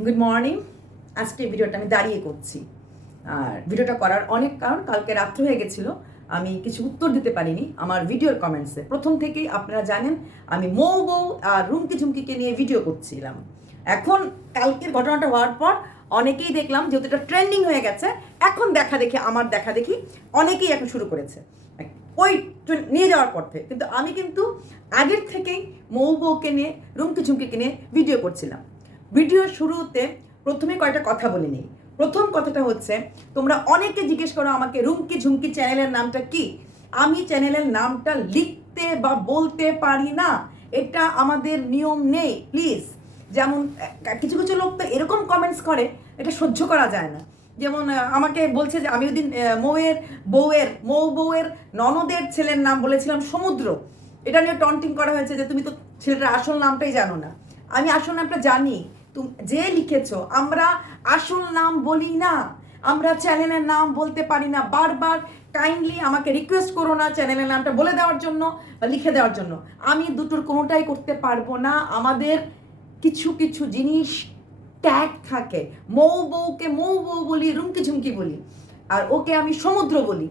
Good morning আজকে ভিডিওটা আমি দাঁড়িয়ে করছি। আর ভিডিওটা করার অনেক কারণ কালকে রাত্র হয়ে গেছিল। আমি কিছু উত্তর দিতে পারিনি আমার ভিডিওর কমেন্টসে প্রথম থেকেই আপনারা জানেন, আমি মৌ বউ আর রুমকি ঝুমকিকে নিয়ে ভিডিও করছিলাম। এখন কালকের ঘটনাটা হওয়ার পর অনেকেই দেখলাম যেহেতু এটা ট্রেন্ডিং হয়ে গেছে, এখন দেখা দেখি, আমার দেখা দেখি অনেকেই এখন শুরু করেছে। ওই নিয়ে যাওয়ার পর থেকে। কিন্তু আমি কিন্তু আগের থেকেই মৌ বউকে নিয়ে, রুমকি ঝুমকিকে নিয়ে ভিডিও করছিলাম। ভিডিওর শুরুতে প্রথমে কয়েকটা কথা বলে নিই। প্রথম কথাটা হচ্ছে, তোমরা অনেকে জিজ্ঞেস করো আমাকে রুমকি ঝুমকি চ্যানেলের নামটা কি? আমি চ্যানেলের নামটা লিখতে বা বলতে পারি না। এটা আমাদের নিয়ম নেই, প্লিজ। যেমন কিছু কিছু লোক তো এরকম কমেন্টস করে, এটা সহ্য করা যায় না। যেমন আমাকে বলছে যে, আমি ওদিন মৌয়ের বউয়ের, মৌ বউয়ের ননদের ছেলের নাম বলেছিলাম সমুদ্র। এটা নিয়ে টন্টিং করা হয়েছে যে, তুমি তো ছেলেটার আসল নামটাই জানো না। আমি আসল নামটা জানি যে লিখেছো, আমরা আসল নাম বলি না। আমরা চ্যানেলের নাম বলতে পারি না। বারবার কাইন্ডলি আমাকে রিকোয়েস্ট করো না চ্যানেলের নামটা বলে দেওয়ার জন্য বা লিখে দেওয়ার জন্য। আমি দুটোর কোনোটাই করতে পারব না। আমাদের কিছু কিছু জিনিস ট্যাগ থাকে। মৌ বউকে মৌ বউ বলি, রুমকি ঝুমকি বলি। আর ওকে আমি সমুদ্র বলি,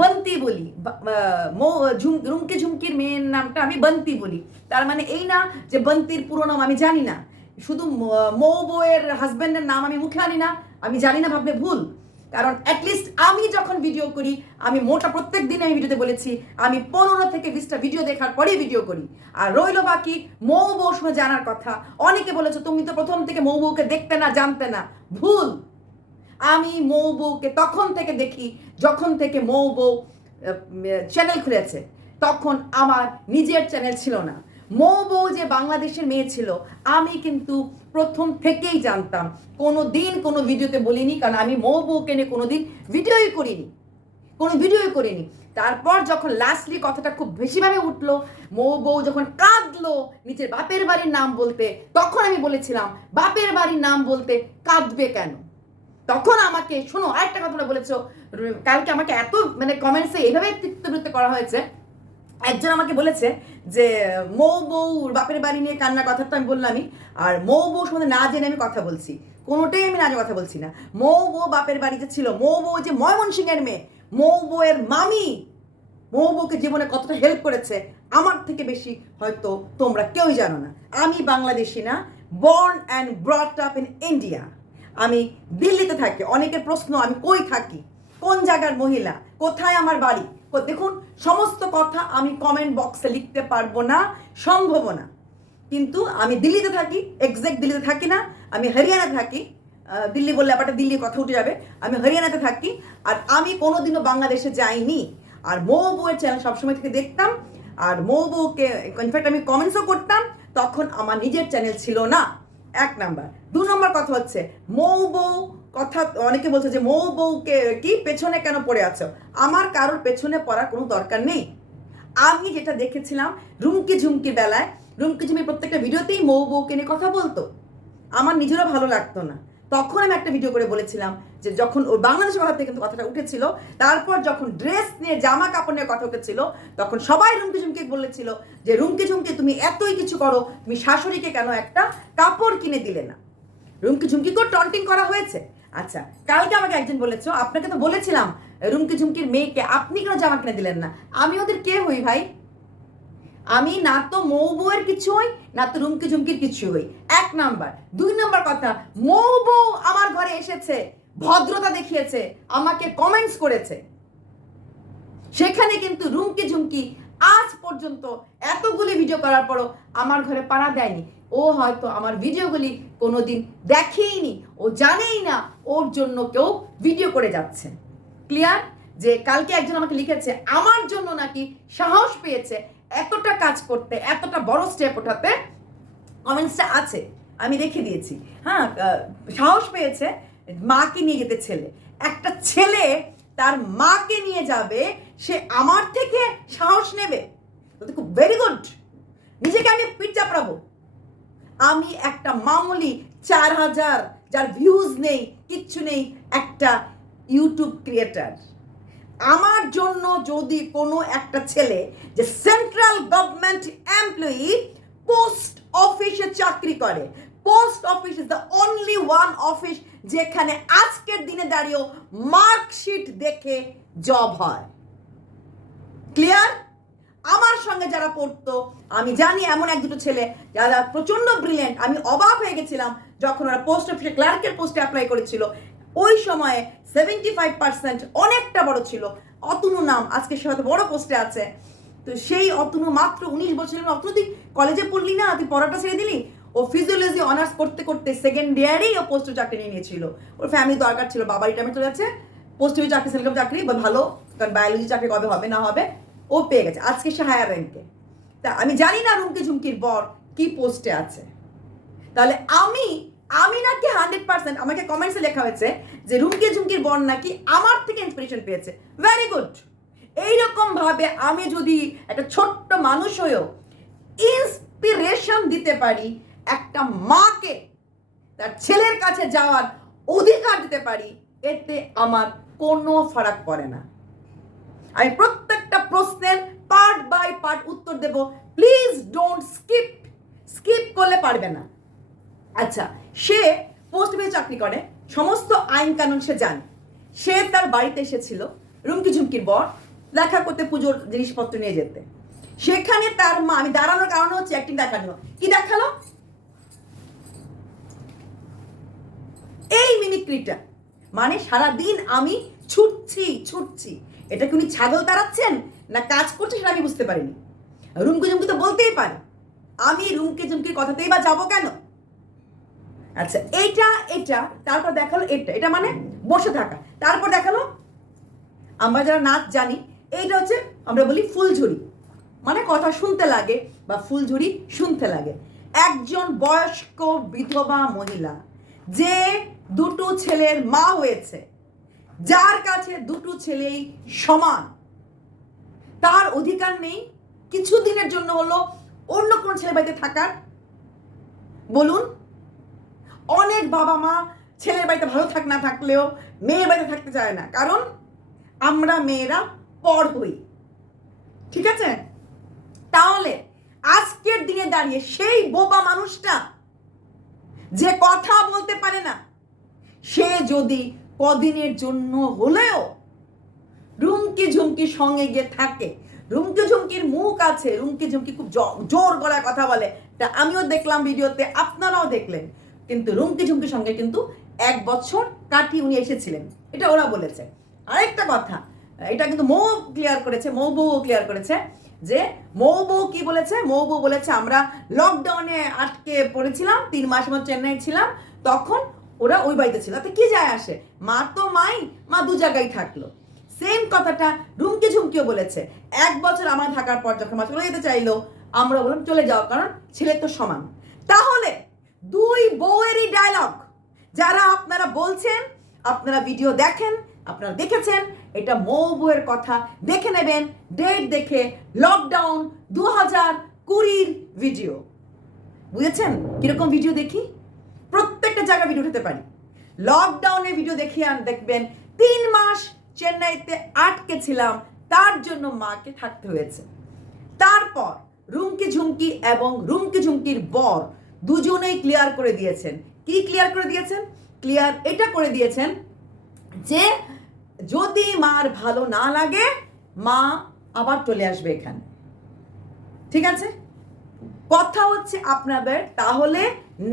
বন্তি বলি। রুমকি ঝুমকির মেয়ের নামটা আমি বন্তি বলি। তার মানে এই না যে বন্তির পুরো নাম আমি জানি না। শুধু ম- বউয়ের হাজব্যান্ডের নাম আমি মুখে আনি না, আমি জানি না, ভাবলে ভুল। কারণ অ্যাটলিস্ট আমি যখন ভিডিও করি, আমি মোটা প্রত্যেক দিন আমি ভিডিওতে বলেছি, আমি পনেরো থেকে বিশটা ভিডিও দেখার পরেই ভিডিও করি। আর রইল বাকি মৌ বউ শুনে জানার কথা। অনেকে বলেছ, তুমি তো প্রথম থেকে মৌ বউকে দেখতে না, জানতে না। ভুল। আমি মৌ বউকে তখন থেকে দেখি, যখন থেকে মৌ বউ চ্যানেল খুলেছে। তখন আমার নিজের চ্যানেল ছিল না। মৌ বউ যে বাংলাদেশের মেয়ে ছিল, আমি কিন্তু প্রথম থেকেই জানতাম। কোনো দিন কোনো ভিডিওতে বলিনি, কারণ আমি মৌ বউকে নিয়ে কোনো দিন ভিডিওই করিনি। কোনো ভিডিওই করিনি। তারপর যখন লাস্টলি কথাটা খুব বেশিভাবে উঠল মৌ বউ যখন কাঁদলো নিজের বাপের বাড়ির নাম বলতে, তখন আমি বলেছিলাম, বাপের বাড়ির নাম বলতে কাঁদবে কেন? তখন আমাকে, শোনো, আরেকটা কথা বলেছ, কালকে আমাকে এত মানে কমেন্টসে এইভাবে তিক্তবৃত্ত করা হয়েছে একজন আমাকে বলেছে যে, মৌ বউ, বাপের বাড়ি নিয়ে কান্নার কথা তো আমি বললামই, আর মৌ বউ সম্বন্ধে না জেনে আমি কথা বলছি। কোনোটাই আমি না কথা বলছি না। মৌ বউ বাপের বাড়িতে ছিল, মৌ বউ যে ময়মনসিংহের মেয়ে, মৌ বউয়ের মামি, মৌ বউকে জীবনে কতটা হেল্প করেছে, আমার থেকে বেশি হয়তো তোমরা কেউই জানো না। আমি বাংলাদেশি না born and brought up in India আমি দিল্লিতে থাকি, অনেকের প্রশ্ন, আমি কই থাকি? কোন জায়গার মহিলা? কোথায় আমার বাড়ি? দেখুন, সমস্ত কথা আমি কমেন্ট বক্সে লিখতে পারব না সম্ভব না। কিন্তু আমি দিল্লিতে থাকি এক্সাক্ট দিল্লিতে থাকি না, আমি হরিয়ানাতে থাকি দিল্লি বললে আবার দিল্লির কথা উঠে যাবে, আমি হরিয়ানাতে থাকি, আর আমি কোনোদিনও বাংলাদেশে যাইনি। আর মৌ বউয়ের চ্যানেল সবসময় থেকে দেখতাম, আর মৌ বউকে ইনফ্যাক্ট আমি কমেন্টসও করতাম, তখন আমার নিজের চ্যানেল ছিল না। এক নাম্বার দু নম্বর কথা হচ্ছে মৌ বউ কথা অনেকে বলছে যে, মৌ বউকে কি পেছনে কেন পড়ে আছো? আমার কারোর পেছনে পড়ার কোনো দরকার নেই। আমি যেটা দেখেছিলাম রুমকি ঝুমকির বেলায়, রুমকি ঝুমকি প্রত্যেকটা ভিডিওতেই মৌ বউকে নিয়ে কথা বলতো। আমার নিজেরও ভালো লাগতো না। তখন আমি একটা ভিডিও করে বলেছিলাম যে, যখন ওর বাংলাদেশের কথা থেকে কিন্তু কথাটা উঠেছিল, তারপর যখন ড্রেস নিয়ে, জামা কাপড় নিয়ে কথা উঠেছিল, তখন সবাই রুমকি ঝুমকি বলেছিল যে, রুমকি ঝুমকি, তুমি এতই কিছু করো, তুমি শাশুড়িকে কেন একটা কাপড় কিনে দিলে না? রুমকি ঝুমকি করে টন্টিং করা হয়েছে। আচ্ছা কালকে আমাকে একজন বলেছ। আপনাকে তো বলেছিলাম, রুমকি ঝুমকির মেয়েকে। আপনি কেন জামা কিনে দিলেন না? আমি ওদের কে হই ভাই? আমি না তো মৌ বউয়ের কিছু হই, না তো রুমকি ঝুমকির কিছু হই। এক নাম্বার। দুই নাম্বার কথা, মৌ বউ আমার ঘরে এসেছে, ভদ্রতা দেখিয়েছে, আমাকে কমেন্টস করেছে। সেখানে কিন্তু রুমকি ঝুমকি আজ পর্যন্ত এতগুলি ভিডিও করার পরও আমার ঘরে পাড়া দেয়নি। ও হয়তো আমার ভিডিওগুলি কোনোদিন দেখেইনি, ও জানেই না ওর জন্য কেউ ভিডিও করে যাচ্ছে। ক্লিয়ার যে কালকে একজন আমাকে লিখেছে, আমার জন্য নাকি সাহস পেয়েছে এতটা কাজ করতে, এতটা বড় স্টেপ ওঠাতে। কমেন্টসটা আছে, আমি রেখে দিয়েছি। হ্যাঁ সাহস পেয়েছে মাকে নিয়ে যেতে ছেলে। একটা ছেলে তার মাকে নিয়ে যাবে, সে আমার থেকে সাহস নেবে। খুব ভেরি গুড নিজেকে আমি পিঠ চাপড়াবো। আমি একটা মামুলি চার হাজার, যার ভিউজ নেই কিচ্ছু নেই, একটা ইউটিউব ক্রিয়েটার আমার জন্য যদি কোনো একটা ছেলে, যে সেন্ট্রাল গভর্নমেন্ট এমপ্লয়ি পোস্ট অফিসে চাকরি করে post office is the only one office যেখানে আজকের দিনে দাঁড়িয়েও মার্কশিট দেখে জব হয়। ক্লিয়ার আমার সঙ্গে যারা পড়তো, আমি জানি এমন এক দুটো ছেলে, যারা প্রচণ্ড ব্রিলিয়েন্ট আমি অবাক হয়ে গেছিলাম যখন ওরা পোস্ট অফিসে ক্লার্কের পোস্টে অ্যাপ্লাই করেছিল, ওই সময়ে সেভেন্টি ফাইভ পার্সেন্ট অনেকটা বড় ছিল। অতনু নাম, আজকে সে হয়তো বড় পোস্টে আছে। তো সেই অতনু মাত্র উনিশ বছরের অতনু তুই কলেজে পড়লি না, তুই পড়াটা ছেড়ে দিলি? ও ফিজিওলজি অনার্স করতে করতে সেকেন্ড ইয়ারেই ও পোস্ট চাকরি নিয়ে নিয়েছিল। ওর ফ্যামিলি দরকার ছিল বাবার রিটায়ারমেন্ট চলে যাচ্ছে। পোস্ট অফিস চাকরি সেলকাম চাকরি, বা ভালো। কারণ বায়োলজি চাকরি কবে হবে, না হবে, ও পেয়ে গেছে। আজকে সে হায়ার র্যাঙ্কে তা আমি জানি না রুমকি ঝুমকির বর কি পোস্টে আছে। তাহলে আমি আমি নাকি হান্ড্রেড পার্সেন্ট আমাকে কমেন্টসে লেখা হয়েছে যে রুমকি ঝুমকির বর নাকি আমার থেকে ইন্সপিরেশন পেয়েছে। ভেরি গুড এইরকম ভাবে আমি যদি একটা ছোট্ট মানুষ হয়েও ইন্সপিরেশন দিতে পারি, একটা মাকে তার ছেলের কাছে যাওয়ার অধিকার দিতে পারি, এতে আমার কোনো ফারাক পড়ে না। আমি প্রত্যেকটা প্রশ্নের পার্ট বাই পার্ট উত্তর দেব। প্লিজ ডোন্ট স্কিপ স্কিপ করলে পারবে না। আচ্ছা সে পোস্ট অফিসে চাকরি করে, সমস্ত আইন কানুন সে জানে। সে তার বাড়িতে এসেছিল, রুমকি ঝুমকির বর, দেখা করতে পুজোর জিনিসপত্র নিয়ে যেতে। সেখানে তার মা, আমি দাঁড়ানোর কারণ হচ্ছে অ্যাক্টিং দেখানো। কি দেখাল? এই মিমিক্রিটা মানে সারা দিন আমি ছুটছি ছুটছি। এটা কি উনি ছাগল তাড়াচ্ছেন, না কাজ করছে সেটা আমি বুঝতে পারিনি। রুমকে ঝুমকি তো বলতেই পারে। আমি রুমকে ঝুমকির কথাতেই বা যাব কেন? আচ্ছা এইটা এটা, তারপর দেখাল এটা এটা মানে বসে থাকা। তারপর দেখাল, আমরা যারা নাচ জানি, এইটা হচ্ছে আমরা বলি ফুলঝুরি। মানে কথা শুনতে লাগে বা ফুলঝুরি শুনতে লাগে। একজন বয়স্ক বিধবা মহিলা, যে দুটো ছেলের মা হয়েছে, যার কাছে দুটো ছেলেই সমান, তার অধিকার নেই কিছু দিনের জন্য হলো অন্য কোন ছেলে বাড়িতে থাকার। বলুন অনেক বাবা মা ছেলের বাড়িতে ভালো থাক না থাকলেও মেয়ের বাড়িতে থাকতে চায় না। কারণ আমরা মেয়েরা পর হই। ঠিক আছে? তাহলে আজকের দিনে দাঁড়িয়ে সেই বোবা মানুষটা যে কথা বলতে পারে না, সে যদি কদিনের জন্য হলেও রুমকি ঝুমকি সঙ্গে গিয়ে থাকে রুমকি ঝুমকির মুখ আছে রুমকি ঝুমকি খুব জোর গলায় কথা বলে। তা আমিও দেখলাম ভিডিওতে, আপনারাও দেখলেন। কিন্তু রুমকি ঝুমকির সঙ্গে কিন্তু এক বছর কাটিয়ে উনি এসেছিলেন। এটা ওরা বলেছে। আরেকটা কথা, এটা কিন্তু মৌ ক্লিয়ার করেছে, মৌ বউ ক্লিয়ার করেছে যে মৌ বউ কি বলেছে? মৌ বউ বলেছে, আমরা লকডাউনে আটকে পড়েছিলাম, তিন মাস মতো চেন্নাই ছিলাম, তখন ওরা ওই বাড়িতে ছিল। তাতে কি যায় আসে? মা তো মাই, মা দু জায়গায় থাকল। সেম কথাটা রুমকে ঝুমকিও বলেছে। এক বছর আমার থাকার পর যখন মা চলে যেতে চাইলো, আমরা বললাম, চলে যাও, কারণ ছেলে তো সমান। তাহলে দুই বউয়েরই ডায়লগ যারা আপনারা বলছেন, আপনারা ভিডিও দেখেন, আপনারা দেখেছেন, এটা মৌ বউয়ের কথা। দেখে নেবেন ডেট দেখে লকডাউন দু হাজার কুড়ির ভিডিও বুঝেছেন? কীরকম ভিডিও দেখি? প্রত্যেকটা জায়গায় ভিডিও উঠাতে পারি। লকডাউনের ভিডিও দেখে আন দেখবেন, তিন মাস চেন্নাইতে আটকে ছিলাম, তার জন্য মাকে থাকতে হয়েছে। তারপর রুমকি ঝুমকি এবং রুমকি ঝুমকির বর দুজনেই ক্লিয়ার করে দিয়েছেন। কি ক্লিয়ার করে দিয়েছেন? ক্লিয়ার এটা করে দিয়েছেন যে যদি মার ভালো না লাগে, মা আবার চলে আসবে এখানে। ঠিক আছে? কথা হচ্ছে আপনাদের, তাহলে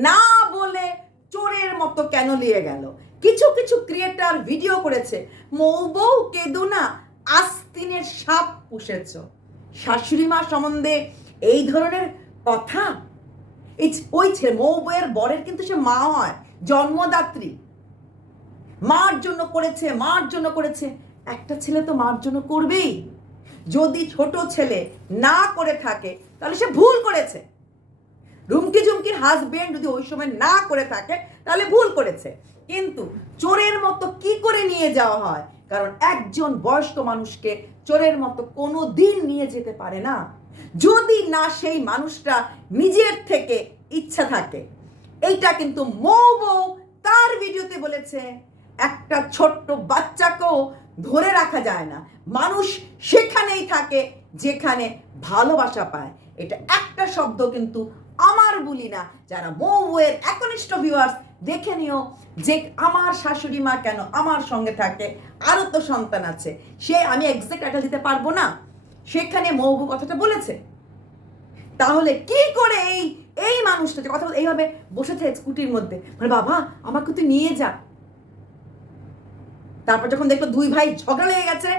না বলে চোরের মতো কেন নিয়ে গেল? কিছু কিছু ক্রিয়েটার ভিডিও করেছে। মৌ বউ কেদু না, আস্তিনের সাপ পুষেছ। শাশুড়ি মা সম্বন্ধে এই ধরনের কথা ওই ছেলে মৌ বউয়ের বরের কিন্তু সে মা হয়, জন্মদাত্রী। মার জন্য করেছে, মার জন্য করেছে। একটা ছেলে তো মার জন্য করবেই। যদি ছোট ছেলে না করে থাকে, তাহলে সে ভুল করেছে। রুমকি ঝুমকির হাজবেন্ড যদি ওই সময় না করে থাকে, তাহলে ভুল করেছে। কিন্তু চোরের মতো কি করে নিয়ে যাওয়া হয়? কারণ একজন বয়স্ক মানুষকে চোরের মতো কোনো দিন নিয়ে যেতে পারে না। যদি না সেই মানুষটা নিজের থেকে ইচ্ছা থাকে। এইটা কিন্তু মৌ বউ তার ভিডিওতে বলেছে, একটা ছোট্ট বাচ্চাকেও ধরে রাখা যায় না। মানুষ সেখানেই থাকে যেখানে ভালোবাসা পায়। এটা একটা শব্দ কিন্তু আমার বলি না। যারা মৌয়ের একনিষ্ঠ ভিউয়ার্স দেখে নিও যে আমার শাশুড়ি মা কেন আমার সঙ্গে থাকে, আরও তো সন্তান আছে। সে আমি এক্সাক্ট একটা দিতে পারব না। সেখানে মৌবু কথাটা বলেছে। তাহলে কি করে এই এই মানুষটা যে কথা এইভাবে বসে থাকে স্কুটির মধ্যে? মানে বাবা, আমাকে তুই নিয়ে যা। তারপর যখন দেখল দুই ভাই ঝগড়া লেগে গেছে,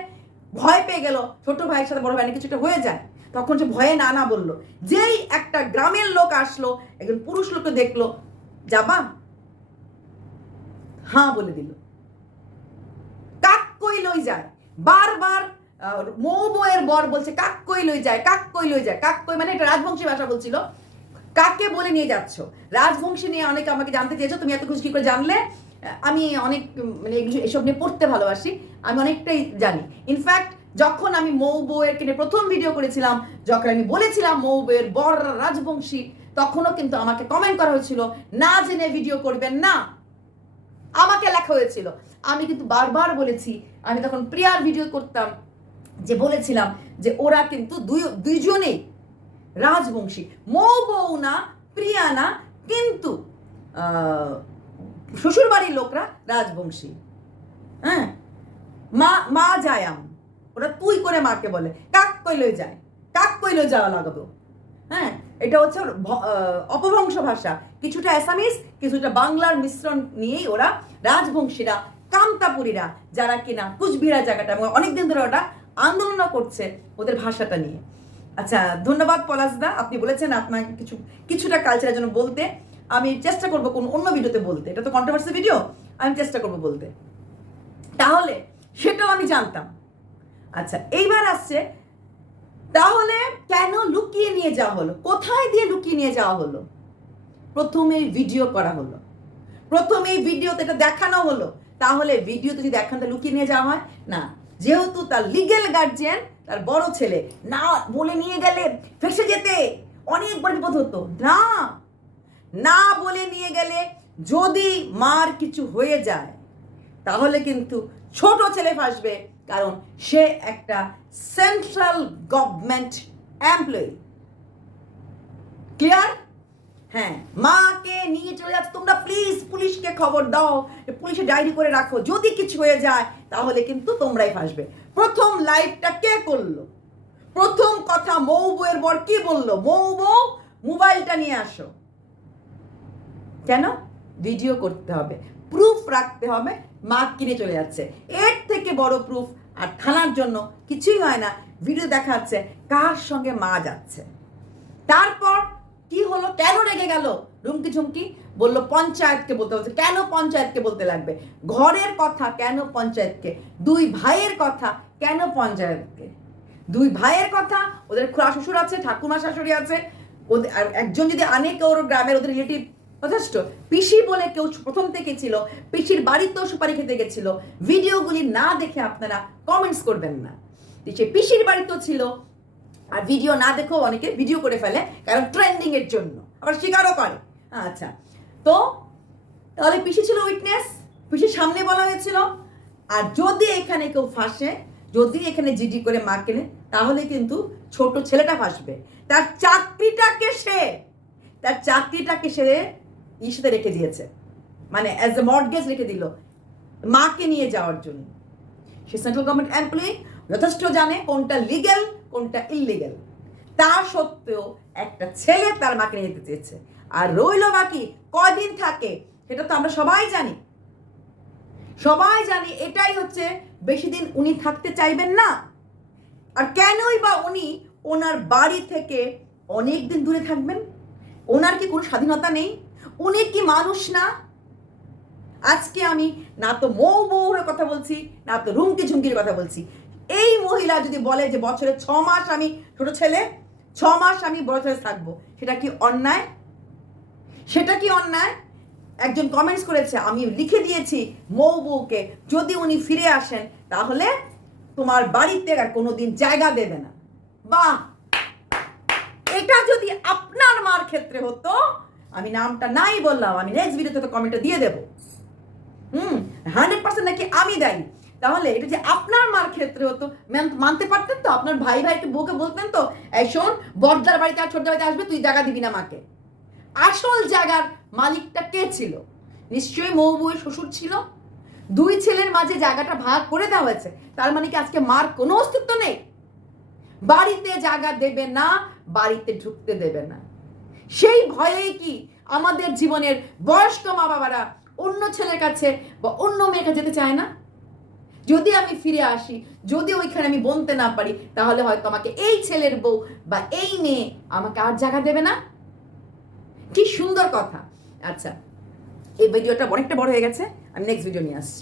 ভয় পেয়ে গেল, ছোট ভাইয়ের সাথে, বড় ভাইয়ের কিছুটা হয়ে যায়। তখন সে ভয়ে না না বলল। যেই একটা গ্রামের লোক আসলো, একজন পুরুষ লোককে দেখল, যাবা? হ্যাঁ বলে দিল। কাক কই লই যায়? বারবার আহ, মৌ বউয়ের বর বলছে কাক কই লই যায় কাক কই লই যায় কাক কই মানে একটা রাজবংশী ভাষা বলছিল। কাকে বলে নিয়ে যাচ্ছ? রাজবংশী নিয়ে অনেকে আমাকে জানতে চেয়েছো তুমি এত খুশি করে জানলে? আমি অনেক মানে এসব নিয়ে পড়তে ভালোবাসি আমি অনেকটাই জানি। ইনফ্যাক্ট যখন আমি মৌ বউয়ের কিনে প্রথম ভিডিও করেছিলাম যখন আমি বলেছিলাম মৌ বউয়ের বর রাজবংশী তখনও কিন্তু আমাকে কমেন্ট করা হয়েছিল না জেনে ভিডিও করবেন না। আমাকে লেখা হয়েছিল। আমি কিন্তু বারবার বলেছি আমি তখন প্রিয়ার ভিডিও করতাম যে বলেছিলাম যে ওরা কিন্তু দুই, দুইজনেই রাজবংশী। মৌ বউ না, প্রিয়া না, কিন্তু শ্বশুরবাড়ির লোকরা রাজবংশী। হ্যাঁ? মা মা যায়াম ওরা তুই করে মাকে বলে, কাক কইলে যায়, কাক কইলে যাওয়া লাগাবো। হ্যাঁ? এটা হচ্ছে অপভ্রংশ ভাষা। কিছুটা অ্যাসামিস কিছুটা বাংলার মিশ্রণ নিয়েই ওরা রাজবংশীরা, কামতাপুরীরা, যারা কিনা কুচবিহার জায়গাটা অনেকদিন ধরে ওটা আন্দোলন করছে ওদের ভাষাটা নিয়ে। আচ্ছা ধন্যবাদ পলাশদা আপনি বলেছেন আপনার কিছু, কিছুটা কালচারের জন্য বলতে। আমি চেষ্টা করব কোন অন্য ভিডিওতে বলতে। এটা তো কন্ট্রোভার্সি ভিডিও আমি চেষ্টা করব বলতে। তাহলে সেটাও আমি জানতাম। আচ্ছা এইবার আসছে, তাহলে কেন লুকিয়ে নিয়ে যাওয়া হলো? কোথায় দিয়ে লুকিয়ে নিয়ে যাওয়া হলো? প্রথমেই ভিডিও করা হলো। প্রথমেই ভিডিওতে এটা দেখানো হলো। তাহলে ভিডিওতে যদি দেখানো লুকিয়ে নিয়ে যাওয়া হয়? না। যেহেতু তার লিগেল গার্জিয়ান তার বড় ছেলে, না বলে নিয়ে গেলে ফেসে যেতে। অনেকবার বিপদ হতো। না না বলে নিয়ে গেলে যদি মার কিছু হয়ে যায়, তাহলে কিন্তু ছোট ছেলে ফাঁসবে, কারণ সে একটা সেন্ট্রাল গভর্নমেন্ট এমপ্লয়ি ক্লিয়ার হ্যাঁ মাকে নিয়ে চলে যাচ্ছে, তোমরা প্লিজ পুলিশকে খবর দাও পুলিশে ডায়েরি করে রাখো, যদি কিছু হয়ে যায়, তাহলে কিন্তু তোমরাই ফাঁসবে। প্রথম লাইভটা কে করল? প্রথম কথা মৌ বউয়ের বর কি বলল? মৌ বউ, মোবাইলটা নিয়ে আসো। কেন? ভিডিও করতে হবে প্রুফ রাখতে হবে, মা কিনে চলে যাচ্ছে। এর থেকে বড় প্রুফ আর থানার জন্য কিছুই হয় না। ভিডিও দেখাচ্ছে কার সঙ্গে মা যাচ্ছে। তারপর কি হলো? কেন রেগে গেল? রুমকি ঝুমকি বলল, পঞ্চায়েতকে বলতে বলছে। কেন পঞ্চায়েতকে বলতে লাগবে? ঘরের কথা কেন পঞ্চায়েতকে? দুই ভাইয়ের কথা কেন পঞ্চায়েতকে? দুই ভাইয়ের কথা? ওদের খুড়া শ্বশুর আছে, ঠাকুমা শাশুড়ি আছে। ওদের একজন যদি আনে কেউ ওর গ্রামের ওদের রিলেটিভ যথেষ্ট। পিসি বলে কেউ প্রথম থেকে ছিল, পিসির বাড়িতেও সুপারি খেতে গেছিল। ভিডিওগুলি না দেখে আপনারা কমেন্টস করবেন না। সে পিসির বাড়িতেও ছিল আর ভিডিও না দেখেও অনেকে ভিডিও করে ফেলে, কারণ ট্রেন্ডিং এর জন্য। আবার স্বীকারও করে। আচ্ছা তো তাহলে পিসি ছিল উইটনেস পিসির সামনে বলা হয়েছিল। আর যদি এখানে কেউ ফাঁসে, যদি এখানে জিডি করে মা কেনে তাহলে কিন্তু ছোট ছেলেটা ফাঁসবে। তার চাকরিটাকে সে, তার চাকরিটাকে সে ইর সাথে রেখে দিয়েছে। মানে অ্যাজ এ মর্গেজ রেখে দিল মাকে নিয়ে যাওয়ার জন্য। সে সেন্ট্রাল গভর্নমেন্ট এমপ্লয়ি যথেষ্ট জানে কোনটা লিগেল কোনটা ইললিগেল তা সত্ত্বেও একটা ছেলে তার মাকে নিয়ে যেতে চেয়েছে। আর রইল বাকি কয়দিন থাকে? সেটা তো আমরা সবাই জানি। সবাই জানি, এটাই হচ্ছে বেশি দিন উনি থাকতে চাইবেন না। আর কেনই বা উনি ওনার বাড়ি থেকে অনেক দিন দূরে থাকবেন? ওনার কি কোনো স্বাধীনতা নেই? উনি কি মানুষ না? আজকে আমি না তো মৌ বউরের কথা বলছি, না তো রুমকি ঝুমকির কথা বলছি। এই মহিলা যদি বলে যে বছরে ছ মাস আমি ছোট ছেলে, ছ মাস আমি বড় ছেলে থাকব, সেটা কি অন্যায়? সেটা কি অন্যায়? একজন কমেন্টস করেছে, আমি লিখে দিয়েছি মৌ বউকে, যদি উনি ফিরে আসেন, তাহলে তোমার বাড়িতে আর কোনোদিন জায়গা দেবে না। বাহ! এটা যদি আপনার মার ক্ষেত্রে হতো, আমি নামটা নাই বললাম, আমি নেক্সট ভিডিওতে তো কমেন্টটা দিয়ে দেবো। হুম হান্ড্রেড পার্সেন্ট নাকি আমি দায়ী? তাহলে এটা যে আপনার মার ক্ষেত্রে হতো মানতে পারতেন তো? আপনার ভাই ভাইকে বউকে বলতেন তো, এই শোন বড়দার বাড়িতে আর ছোটদার বাড়িতে আসবে, তুই জায়গা দিবি না মাকে। আসল জায়গার মালিকটা কে ছিল? নিশ্চয়ই মৌ বউয়ের শ্বশুর ছিল। দুই ছেলের মাঝে জায়গাটা ভাগ করে দেওয়া হয়েছে। তার মানে কি আজকে মার কোনো অস্তিত্ব নেই? বাড়িতে জায়গা দেবে না, বাড়িতে ঢুকতে দেবে না। সেই ভয়েই কি আমাদের জীবনের বয়স্ক মা বাবারা অন্য ছেলের কাছে বা অন্য মেয়ের কাছে যেতে চায় না? যদি আমি ফিরে আসি, যদি ওইখানে আমি বনতে না পারি, তাহলে হয়তো আমাকে এই ছেলের বউ বা এই মেয়ে আমাকে আর জায়গা দেবে না। কি সুন্দর কথা। আচ্ছা এই ভিডিওটা অনেকটা বড় হয়ে গেছে, আমি নেক্সট ভিডিও নিয়ে আসছি।